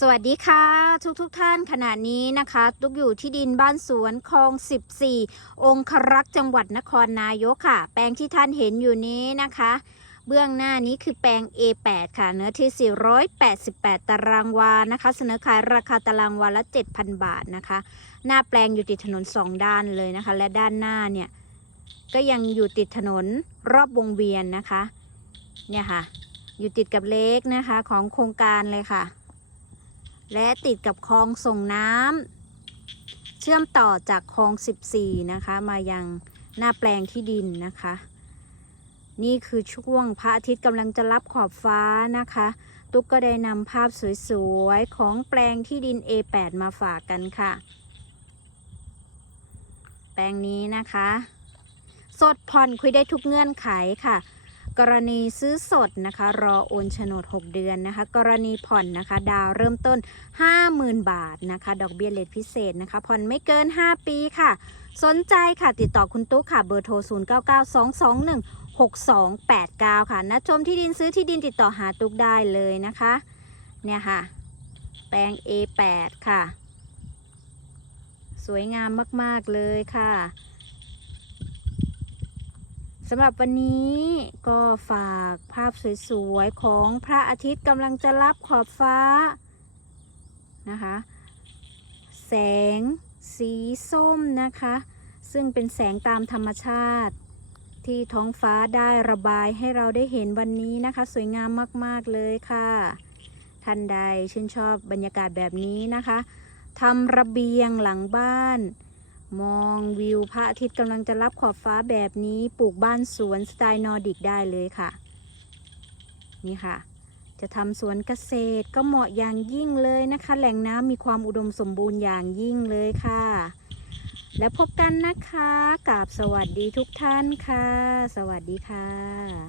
สวัสดีค่ะทุกทุกท่านขณะนี้นะคะ ตุกอยู่ที่ดินบ้านสวนคลอง 14 องครักษ์จังหวัดนครนายกค่ะ แปลงที่ท่านเห็นอยู่นี้นะคะ เบื้องหน้านี้คือแปลง A8 ค่ะ เนื้อที่ 488 ตารางวานะคะ เสนอขายราคาตารางวาละ 7,000 บาทนะคะ หน้าแปลงอยู่ติดถนน 2 ด้านเลยนะคะ และด้านหน้าเนี่ย ก็ยังอยู่ติดถนนรอบวงเวียนนะคะ เนี่ยค่ะ อยู่ติดกับเลกนะคะของโครงการเลยค่ะ และติดกับคลองส่งน้ำเชื่อมต่อจากคลอง 14 นะคะ มายังหน้าแปลงที่ดินนะคะ นี่คือช่วงพระอาทิตย์กำลังจะรับขอบฟ้านะคะ ตุ๊กก็ได้นำภาพสวยๆ ของแปลงที่ดิน A8 มาฝากกันค่ะ แปลงนี้นะคะ สดผ่อนคุยได้ทุกเงื่อนไขค่ะ กรณีซื้อสดนะคะ รอโอนโฉนด 6 เดือนนะคะ กรณีผ่อนนะคะ ดาวเริ่มต้น 50,000 บาทนะคะ ดอกเบี้ยเลทพิเศษนะคะ ผ่อนไม่เกิน 5 ปีค่ะ สนใจค่ะ ติดต่อคุณตุ๊กค่ะ เบอร์โทร 099221 6289 ค่ะนัดชมที่ดินซื้อที่ดินติดต่อหาตุ๊กได้เลยนะคะ เนี่ยค่ะ แปลง A8 ค่ะ สวยงามมาก ๆ เลยค่ะำหรับวันนี้ก็ฝากภาพสวยๆ ของพระอาทิตย์กำลังจะรับขอบฟ้านะคะ แสงสีส้มนะคะ ซึ่งเป็นแสงตามธรรมชาติ ที่ท้องฟ้าได้ระบายให้เราได้เห็นวันนี้นะคะ สวยงามมาก ๆ เลยค่ะ ท่านใดชื่นชอบบรรยากาศแบบนี้นะคะทำระเบียงหลังบ้าน มองวิวพระอาทิตย์กำลังจะรับขอบฟ้าแบบนี้ปลูกบ้านสวนสไตล์นอร์ดิกได้เลยค่ะ นี่ค่ะ จะทำสวนเกษตรก็เหมาะอย่างยิ่งเลยนะคะ แหล่งน้ำมีความอุดมสมบูรณ์อย่างยิ่งเลยค่ะ แล้วพบกันนะคะกับสวัสดีทุกท่านค่ะ สวัสดีค่ะ